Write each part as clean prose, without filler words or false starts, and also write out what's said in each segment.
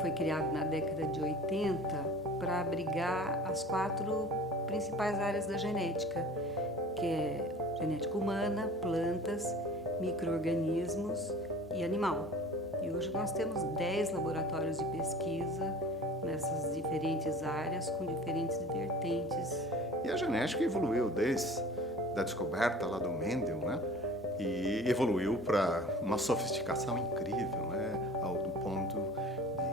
foi criado na década de 80 para abrigar as 4 principais áreas da genética, que é genética humana, plantas, micro-organismos e animal. E hoje nós temos 10 laboratórios de pesquisa nessas diferentes áreas, com diferentes vertentes. E a genética evoluiu desde a descoberta lá do Mendel, né? E evoluiu para uma sofisticação incrível, né? Ao ponto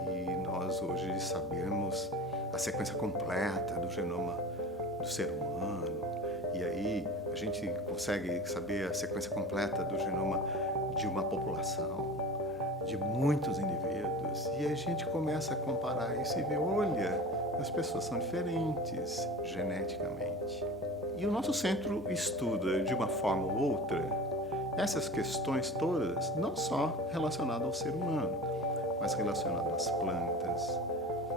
de nós hoje sabermos a sequência completa do genoma do ser humano. E aí a gente consegue saber a sequência completa do genoma de uma população, de muitos indivíduos. E a gente começa a comparar isso e ver, olha, as pessoas são diferentes geneticamente. E o nosso centro estuda, de uma forma ou outra, essas questões todas, não só relacionadas ao ser humano, mas relacionadas às plantas,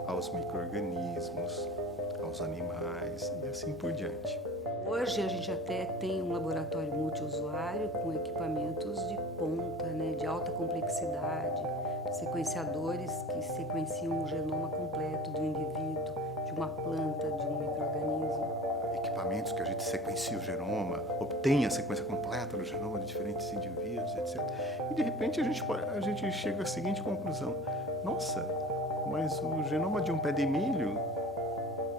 aos micro-organismos, aos animais e assim por diante. Hoje a gente até tem um laboratório multiusuário com equipamentos de ponta, né, de alta complexidade, sequenciadores que sequenciam o genoma completo do indivíduo, de uma planta, de um micro-organismo. Equipamentos que a gente sequencia o genoma, obtém a sequência completa do genoma de diferentes indivíduos, etc. E de repente a gente chega à seguinte conclusão: nossa, mas o genoma de um pé de milho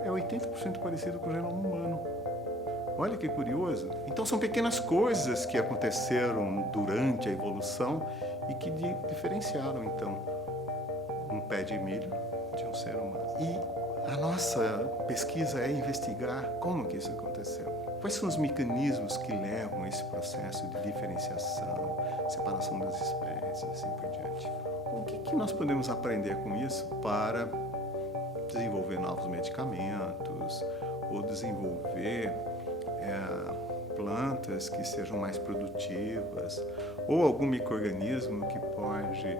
é 80% parecido com o genoma humano. Olha que curioso. Então são pequenas coisas que aconteceram durante a evolução e que diferenciaram então um pé de milho de um ser humano. E a nossa pesquisa é investigar como que isso aconteceu. Quais são os mecanismos que levam a esse processo de diferenciação, separação das espécies e assim por diante. O que nós podemos aprender com isso para desenvolver novos medicamentos ou desenvolver plantas que sejam mais produtivas ou algum micro-organismo que pode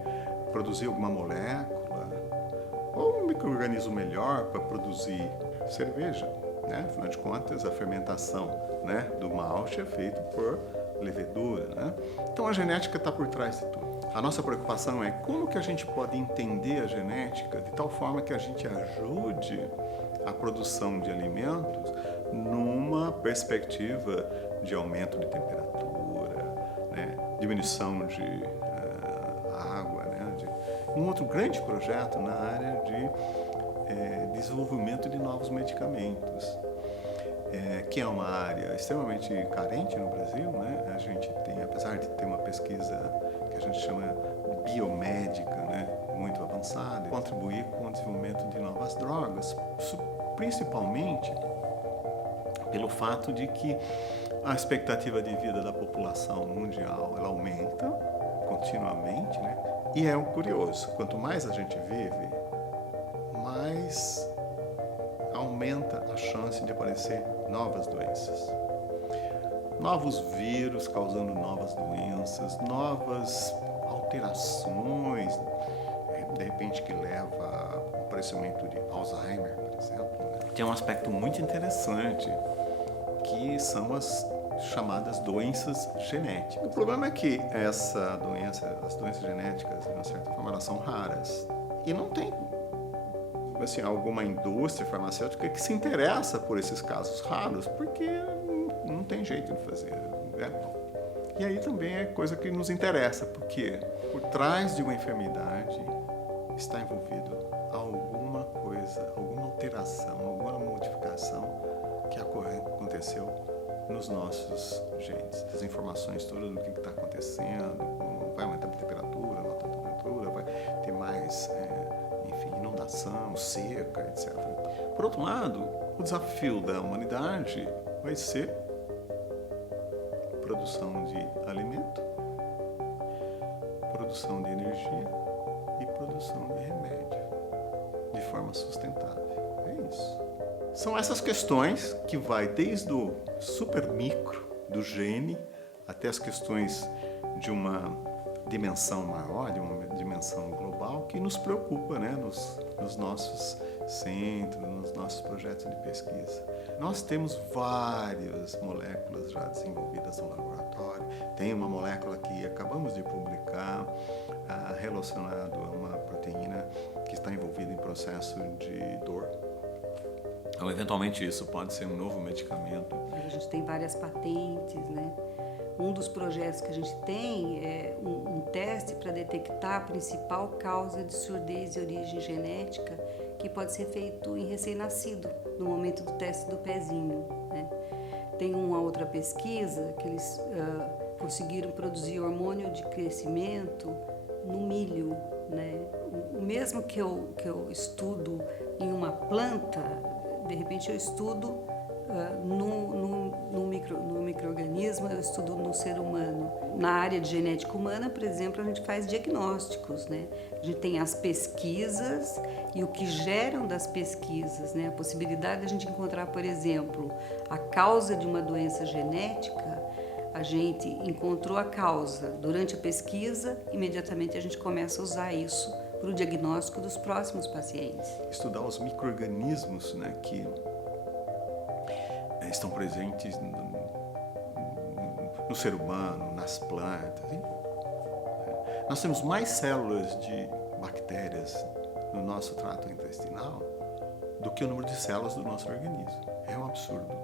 produzir alguma molécula ou um micro-organismo melhor para produzir cerveja, né? Afinal de contas, a fermentação, né, do malte é feita por levedura, né? Então a genética está por trás de tudo. A nossa preocupação é como que a gente pode entender a genética de tal forma que a gente ajude a produção de alimentos numa perspectiva de aumento de temperatura, né, diminuição de água, né, um outro grande projeto na área de desenvolvimento de novos medicamentos, que é uma área extremamente carente no Brasil, né? A gente tem, apesar de ter uma pesquisa que a gente chama biomédica, né, muito avançada, contribuir com o desenvolvimento de novas drogas, principalmente pelo fato de que a expectativa de vida da população mundial ela aumenta continuamente, né? E é curioso, quanto mais a gente vive, mais aumenta a chance de aparecer novas doenças. Novos vírus causando novas doenças, novas alterações, de repente que leva ao aparecimento de Alzheimer, por exemplo. Tem um aspecto muito interessante, que são as chamadas doenças genéticas. O problema é que as doenças genéticas, de uma certa forma, elas são raras. E não tem assim, alguma indústria farmacêutica que se interessa por esses casos raros, porque não tem jeito de fazer. E aí também é coisa que nos interessa, porque por trás de uma enfermidade está envolvido alguma coisa, alguma alteração, alguma modificação que aconteceu nos nossos genes. As informações todas do que está acontecendo, como vai aumentar a temperatura, alta temperatura, vai ter mais, inundação, seca, etc. Por outro lado, o desafio da humanidade vai ser produção de alimento, produção de energia e produção de remédio de forma sustentável. É isso. São essas questões que vai desde o super micro, do gene, até as questões de uma dimensão maior, de uma dimensão global, que nos preocupa, né, nos nossos centro nos nossos projetos de pesquisa. Nós temos várias moléculas já desenvolvidas no laboratório. Tem uma molécula que acabamos de publicar relacionada a uma proteína que está envolvida em processo de dor. Então, eventualmente, isso pode ser um novo medicamento. A gente tem várias patentes, né? Um dos projetos que a gente tem é um teste para detectar a principal causa de surdez de origem genética, que pode ser feito em recém-nascido, no momento do teste do pezinho, né? Tem uma outra pesquisa que eles conseguiram produzir hormônio de crescimento no milho, né? O mesmo que eu estudo em uma planta, de repente eu estudo no micro-organismo, eu estudo no ser humano. Na área de genética humana, por exemplo, a gente faz diagnósticos, né? A gente tem as pesquisas e o que geram das pesquisas, né? A possibilidade de a gente encontrar, por exemplo, a causa de uma doença genética. A gente encontrou a causa durante a pesquisa, imediatamente a gente começa a usar isso para o diagnóstico dos próximos pacientes. Estudar os micro-organismos, né, que estão presentes no ser humano, nas plantas. Hein? Nós temos mais células de bactérias no nosso trato intestinal do que o número de células do nosso organismo. É um absurdo.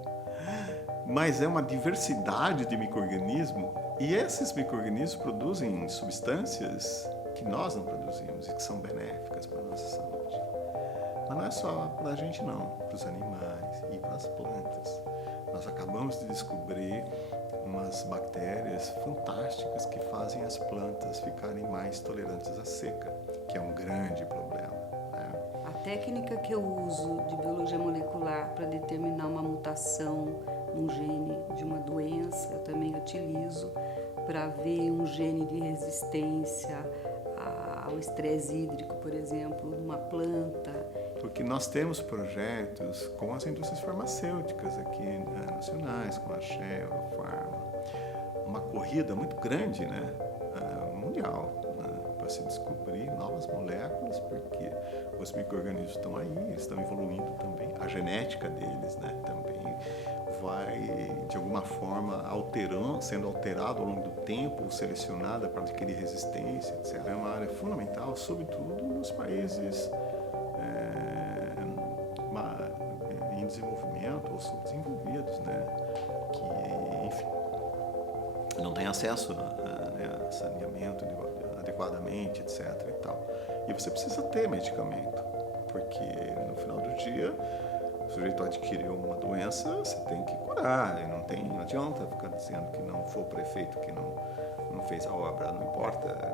Mas é uma diversidade de micro-organismos e esses micro-organismos produzem substâncias que nós não produzimos e que são benéficas para a nossa saúde. Mas não é só para a gente não, para os animais e para as plantas. Nós acabamos de descobrir umas bactérias fantásticas que fazem as plantas ficarem mais tolerantes à seca, que é um grande problema, né? A técnica que eu uso de biologia molecular para determinar uma mutação num gene de uma doença, eu também utilizo para ver um gene de resistência ao estresse hídrico, por exemplo, numa planta. Porque nós temos projetos com as indústrias farmacêuticas aqui, né, nacionais, com a Shell, a Pharma, uma corrida muito grande, né, mundial, né, para se descobrir novas moléculas, porque os micro-organismos estão aí, eles estão evoluindo também, a genética deles, né, também vai, de alguma forma, sendo alterado ao longo do tempo, selecionada para adquirir resistência, etc. É uma área fundamental, sobretudo nos países em desenvolvimento ou subdesenvolvidos, né? Que, enfim, não têm acesso a saneamento adequadamente, etc. E tal. E você precisa ter medicamento, porque no final do dia o sujeito adquiriu uma doença, você tem que curar, e não adianta ficar dizendo que não foi o prefeito que não fez a obra, não importa,